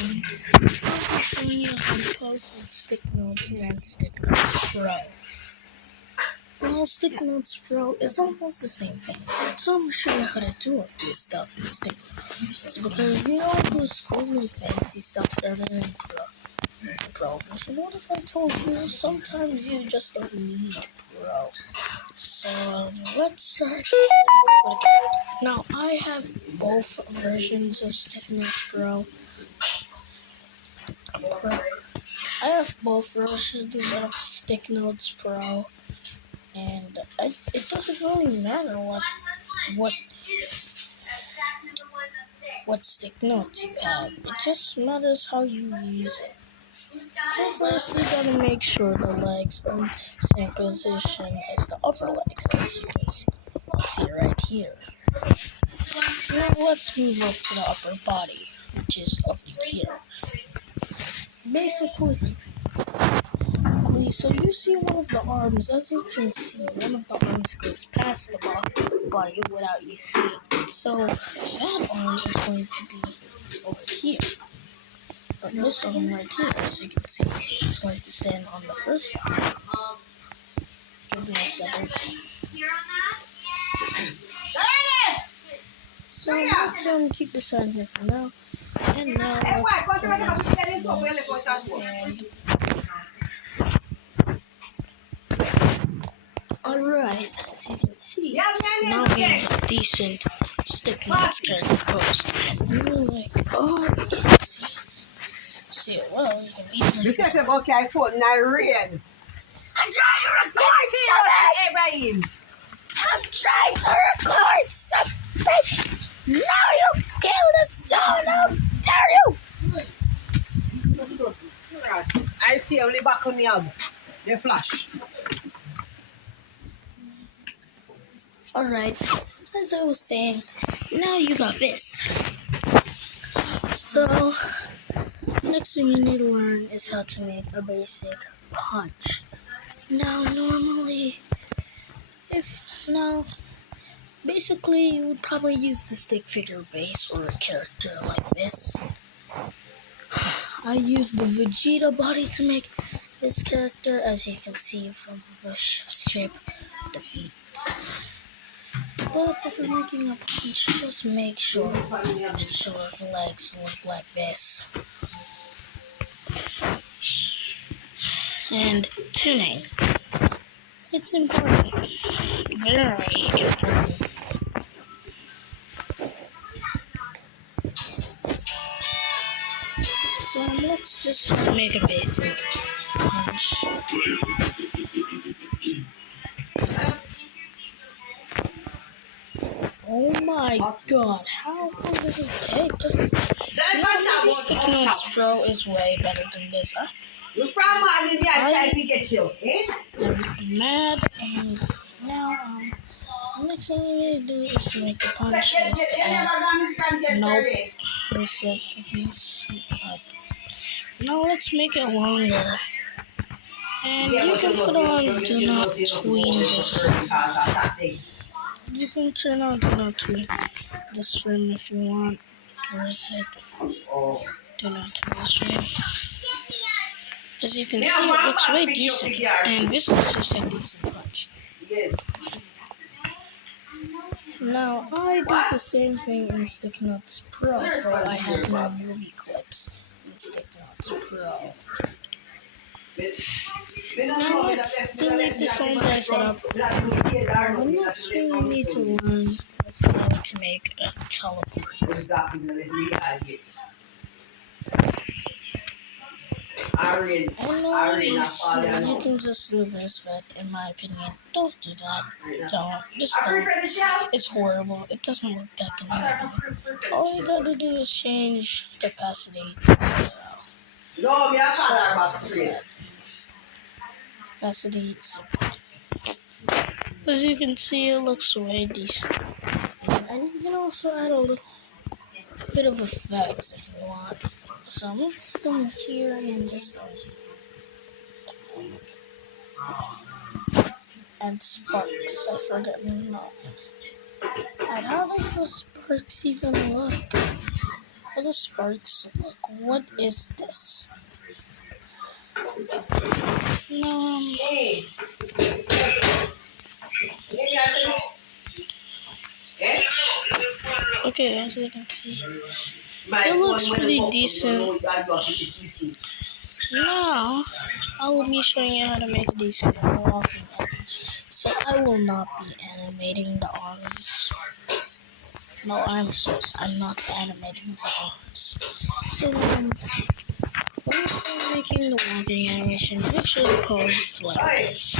I'm showing you how to post on Stick Notes and Stick Notes Pro. Well, Stick Notes Pro is almost the same thing, so I'm going to show you how to do a few stuff in Stick Notes, because you know those cool new fancy stuff that are in Pro version. What if I told you sometimes you just don't need Pro? So let's start with a guide. Now I have both versions of Stick Notes Pro. I have both versions of Stick Notes Pro, and it doesn't really matter what stick notes you have. It just matters how you use it. So first, you gotta make sure the legs are in the same position as the upper legs, as you can see right here. Now let's move up to the upper body, which is over here. Basically, so you see one of the arms. As you can see, one of the arms goes past the body without you seeing it. So that arm is going to be over here. But this arm right here, as you can see, is going to stand on the first side. Give me a second. So let's keep this on here for now. And now alright, as you can see, now we have a decent Stick Notes character pose. And you're like, oh, you can't see it well. You can easily this is about my phone, not rain. I'm trying to record something! I'm trying to record something! Now you kill the sound, how dare you! I see only back on the flash. Alright, as I was saying, now you got this. So, next thing you need to learn is how to make a basic punch. Now, basically you would probably use the stick figure base or a character like this. I used the Vegeta body to make this character, as you can see from the shape of the feet. But if you're making a punch, just make sure the legs look like this. And tuning. It's important. Very important. So let's just make a basic punch. Oh my god, how long does it take? Maybe Stick Notes Pro is way better than this, huh? I'm mad, and now, next thing you need to do is to make the punch is to add, nope, reset fitness up. Now let's make it longer. And you can put on Do Not Tweet this. You can turn on Do Not Tweet this frame if you want. Where is it? Do Not Tweet this frame. As you can see, it looks way decent. And this is just a decent punch. Yes. Now, I do the same thing in Stick Notes Pro, though I have no movie clips in Stick Notes Pro. Now let's delete this whole entire setup. The next thing we need to learn is how to make a teleport. I know you can just do this, but in my opinion, don't do that. Don't. It's horrible. It doesn't look that good. All you gotta do is change capacity to 0. Capacity is 0. As you can see, it looks way decent. And you can also add a little bit of effects if you want. So let's go in here and just add sparks. I forgot not. And how does the sparks even look? all the sparks. Like, what is this? No, Hey. Eh? okay, as you can see, My it looks phone when pretty it decent. you have to listen. Now, I will be showing you how to make a decent walking image. So I will not be animating the arms. No, I'm serious. I'm not animating the arms. So, when you start making the walking animation, make sure the pose is like this.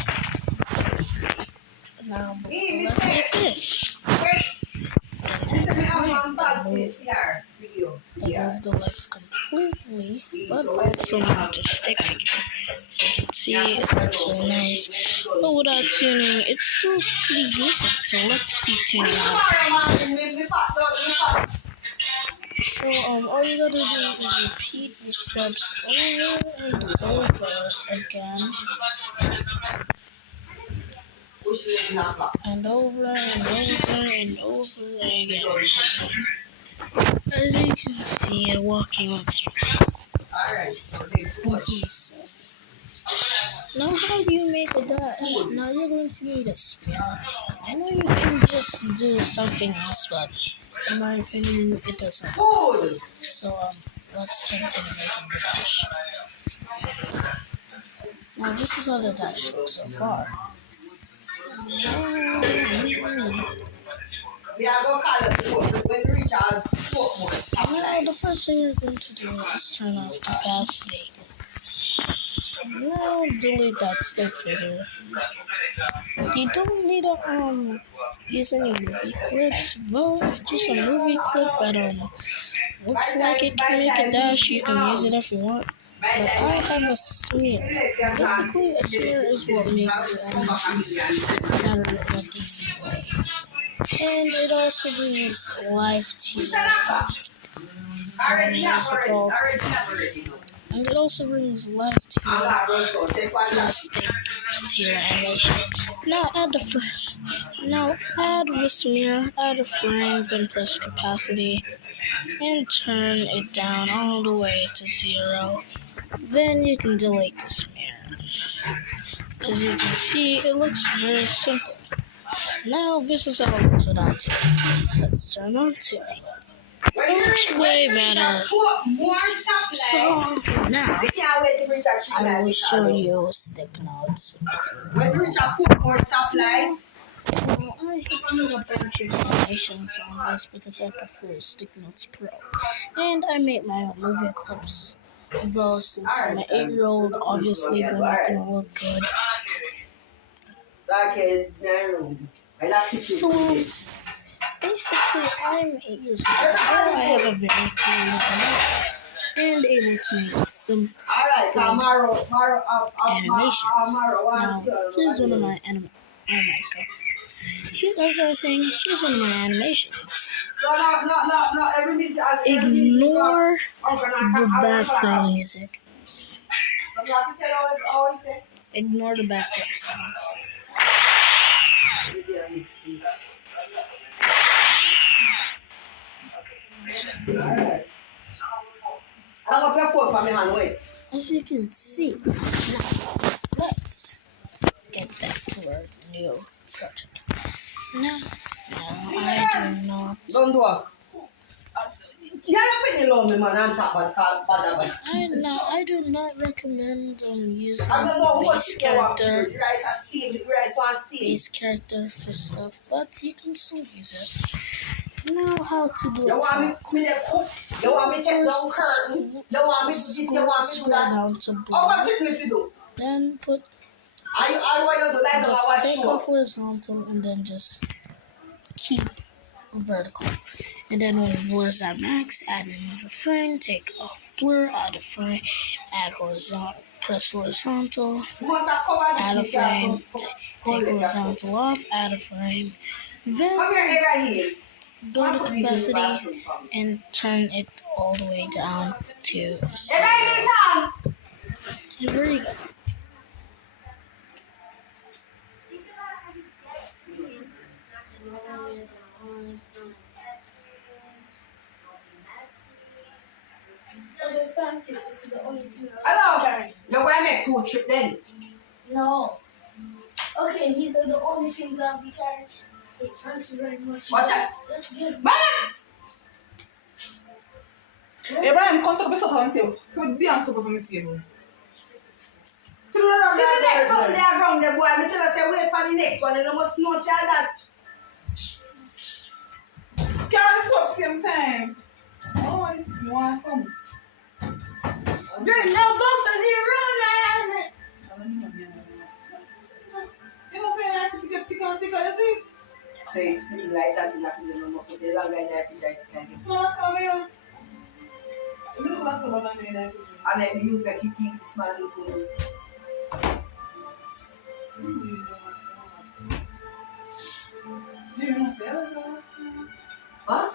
Now, Hey, let's make this. Remove the legs completely, but also not the stick figure. So you can see it looks really nice, but without tuning, it's still pretty decent. So let's keep tuning out. So all you gotta do is repeat the steps over and over again, and over and over and over again. As you can see, a walking looks decent. Now how do you make a dash? Now you're going to need a spin. I know you can just do something else, but in my opinion, it doesn't. So let's continue making the dash. Now this is how the dash looks so far. Now the first thing you're going to do is turn off capacity. Now delete that stick figure. You don't need to use any movie clips. Well, if there's a movie clip that looks like it can make a dash, you can use it if you want. But I have a smear. Basically, a smear is what makes your animations better in a decent way. And it also brings life to your and it also brings life to your stick to your animation. Now add the smear, add a frame, then press capacity, and turn it down all the way to 0. Then you can delete the smear. As you can see, it looks very simple. Now this is how it looks without tuning. Let's turn on tuning. It looks way better. So now I will show you stick notes. When you reach a 4 more stoplights. Well, I have made a bunch of animations on this because I prefer Stick Notes Pro. And I made my own movie clips. Though since I'm an 8-year-old, obviously they're not going to look good. So, basically, I'm 8 years old. I have a very cool looking and able to make some animations. Now, here's one of my oh my god. As I was saying, here's one of my animations. Ignore the background music. Ignore the background sounds. As you can see, now let's get back to our new project. No, I do not. Don't do it. I do not recommend using base character for stuff, but you can still use it. Now, how to do it? You want me to take down curtain? You want me to this? You want me to do that? Down to blue. What's it if you do? Then put. I want you to let them Just watch take off horizontal and then just keep vertical. And then when blur is at max, add another frame, take off blur, add a frame, add horizontal, press horizontal, add a frame, take horizontal off, add a frame, then go to capacity and turn it all the way down to 0. And there you go. pancake is the only thing Hello. carry. You're going to make 2 trips then. No. Okay, these are the only things I'll be carrying. Hey, thank you very much. Watch out. That's good. Bye. Abraham, come take a supper on the table. Come be on supper from the table. See the next one there around the boy. I tell us, say, wait for the next one. And you must know, say that. Carry this up same time. Oh, you want some? You're no both of you rude, man. You know, say I have to get thicker and thicker, you see? Say, it's something like that. You have to know, say, long line, I think I can get. So what's coming on? You know what's going on in there? And then we use the keep small little. Huh?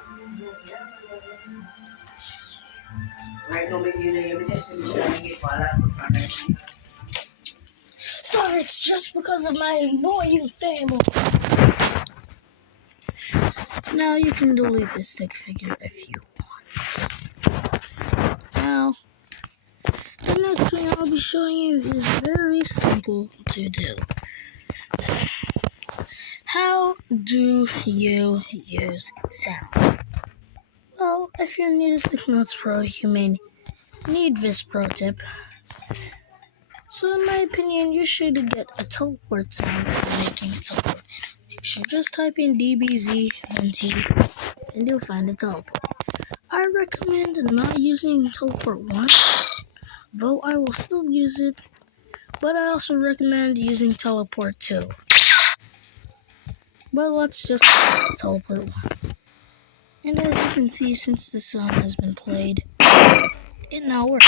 Right now, maybe you just get for last one. So it's just because of my annoying family. Now you can delete the stick figure if you want. Now, the next thing I'll be showing you is very simple to do. How do you use sound? Well, if you're new to Sticknotes Pro, you may need this pro tip. So in my opinion, you should get a teleport sound for making a teleport. You should just type in DBZ1T and you'll find a teleport. I recommend not using teleport 1, though I will still use it, but I also recommend using teleport 2. But let's just use teleport 1. And as you can see, since the sound has been played, it now works.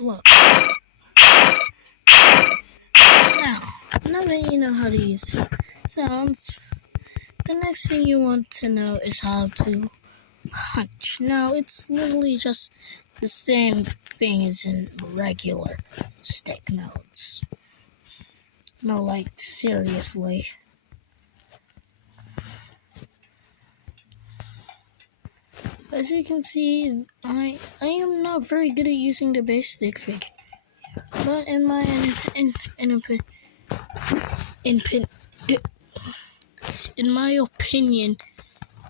Look. Now that you know how to use sounds, the next thing you want to know is how to punch. Now, it's literally just the same thing as in regular stick notes. No, like, seriously. As you can see, I am not very good at using the base stick figure. But in my opinion,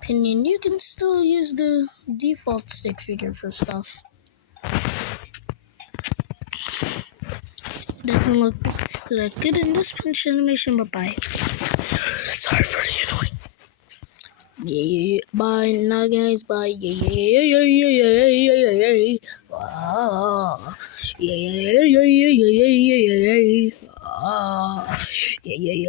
you can still use the default stick figure for stuff. It doesn't look that good in this punch animation, but bye. Sorry for the annoying. Yeah, bye now, guys. Bye. Yeah. Ah, yeah. Ah, yeah.